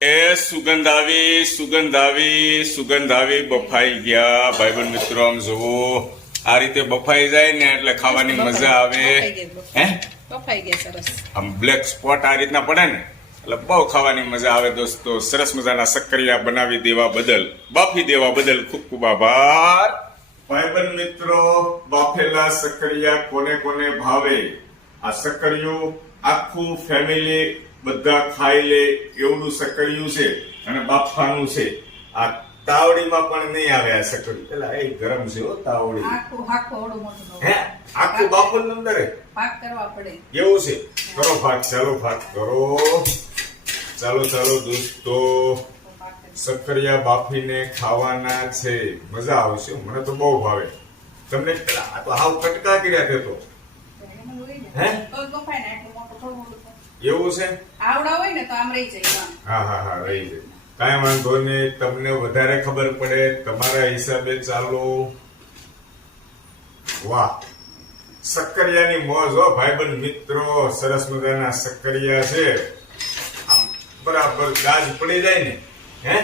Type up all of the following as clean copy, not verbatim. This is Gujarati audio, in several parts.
સુગંધ આવી બફાઈ ગયા ભાઈબંધ મિત્રો. આમ જુઓ, આ રીતે બફાઈ જાય ને એટલે ખાવાની મજા આવે. હે, બફાઈ ગયા સરસ. આમ બ્લેક સ્પોટ આ રીતના પડે ને એટલે બહુ ખાવાની મજા આવે દોસ્તો. સરસ મજાના સક્કરિયા બનાવી દેવા બદલ, બાફી દેવા બદલ ખૂબ ખૂબ આભાર. ભાઈબંધ મિત્રો, બાફેલા સક્કરિયા કોને કોને ભાવે? આ સક્કરિયું આખું ફેમિલી બધા ખાઈ લે એવડું સક્કરિયું છે અને બાફવાનું છે. આ તાવડીમાં પણ નહીં આવે આ સક્કરિયું. પેલા એ ગરમ છે હો તાવડી. આખું ઓડું મોટું હે, આખું બાફવાનું અંદર પાક કરવા પડે એવું છે. કરો ભાગ, ચાલો ભાગ કરો. ચાલો દોસ્તો, સક્કરિયા બાફીને ખાવાના છે. મજા આવશે, મને તો બહુ ભાવે. તમને આ તો હાવ કટકા કર્યા તે તો. હે, તો બફાય ને એટલું મોટું થોડું મોટું એવું છે. આવડા હોય ને તો આમ રહી જાય. હા રહી જાય. કાંઈ વાંધો નહીં, તમને વધારે ખબર પડે તમારા હિસાબે ચાલો. વાહ, સક્કરિયાની મોજ હો ભાઈબંધ મિત્રો. સરસ મજાના સક્કરિયા છે. આમ બરાબર ગાજ પડી જાય ને, હે,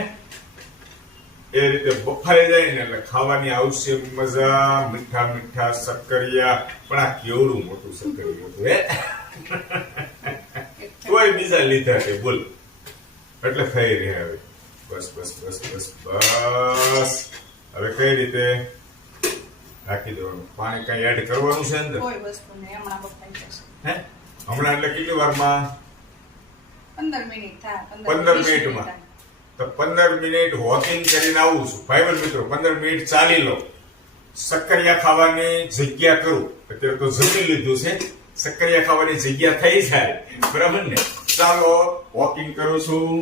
એ રીતે બફાઈ જાય ને એટલે ખાવાની આવશે મજા. મીઠા મીઠા સક્કરિયા. પણ આ કેવડું મોટું સક્કરિયું હતું હે. કોઈ બીજા લીધા છે બોલ, એટલે થઈ રહ્યા હવે. બસ. હવે કઈ રીતે રાખી દેવાનું? પાણી કઈ એડ કરવાનું છે અંદર? કોઈ વસ્તુ નહીં, હમણાં બફાઈ જશે. હે, હમણાં એટલે કેટલી વારમાં? 15 મિનિટ થાય. 15 મિનિટમાં. તો 15 મિનિટ વોકિંગ કરીને આવું છું ભાઈબંધ મિત્રો. 15 મિનિટ ચાલી લો. સક્કરિયા ખાવાની જગ્યા કરું. અત્યારે તો જમી લીધું છે. સક્કરિયા ખાવાની જગ્યા થઈ જાય બરાબર ને. ચાલો વોકિંગ કરું છું.